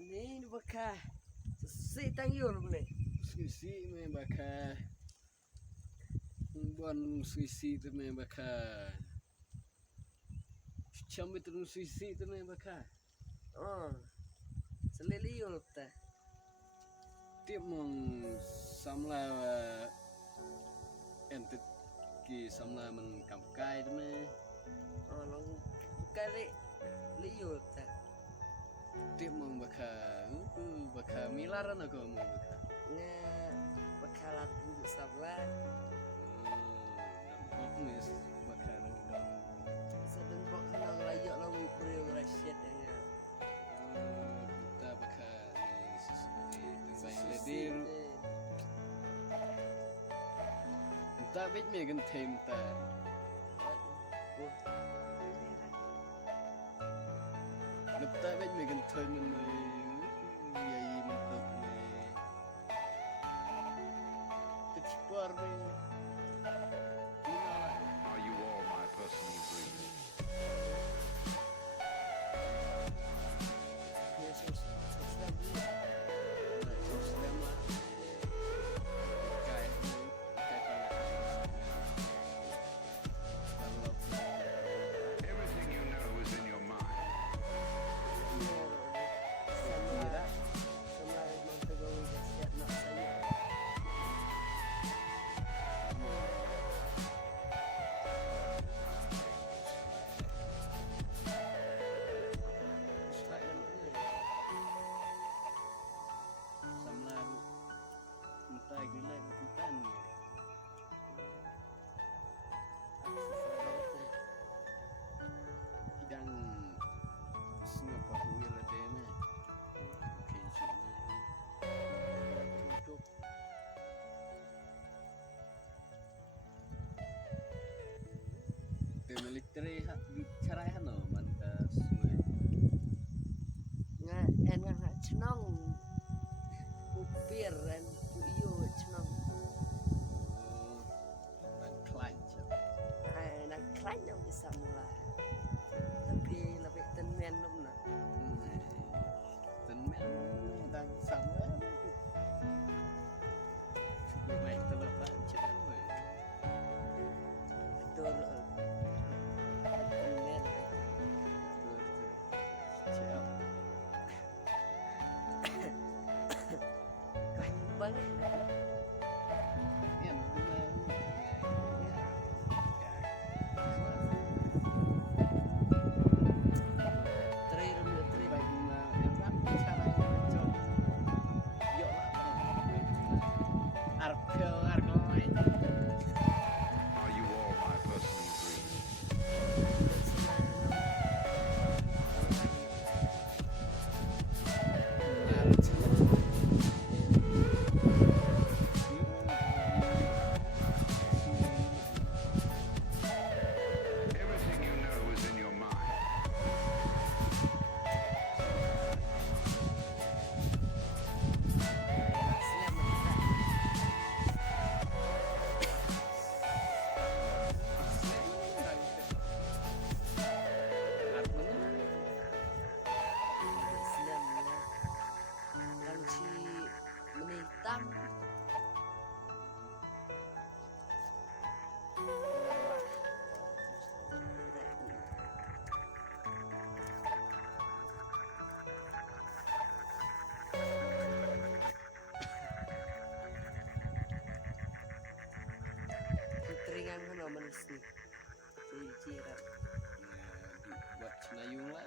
Ini baka si tangyur boleh. Suisi me baka bon suisi tu me baka cham itu suisi tu me baka Oh, selili yul ta. tiap mong samla entet ki samla men kamkai tu me Oh, long kali liul ta. tiap mong baka milaran aku me baka Nga bakalat untuk sabla. nampak mes baka nang dong Sedang kok kenang layak long priyo rasyid ya. kita baka ni susuki tengbai ledir entah bit me gan them ta Nepta bit me gan them me yai mentok me kecipar me Are you all my personal dreams? Ya soslam ni. selama kai Everything you know is in your mind. Sama memang pegawai rasyid nak saya. samlan entah gila entan hidang Singapore wheel ada me okay untuk te military cara no man ka suwe Nga nga cenong upir dan uyo cenong. dan clutch Nak klain yang bisa mulai. Tapi lebih tenmen nom nak. tình mẹ đang sống á chúng mày tao lập lại chứ rồi Betul. Tenmen. chéo Kain balik. em Terakhir terakhir. vậy mà em rap cha này cho dọ arpel argoi Are you all my personal dreams? Everything you know is in your mind. Menitam. Teringan kan manusia. Cirat. buat cenayung lah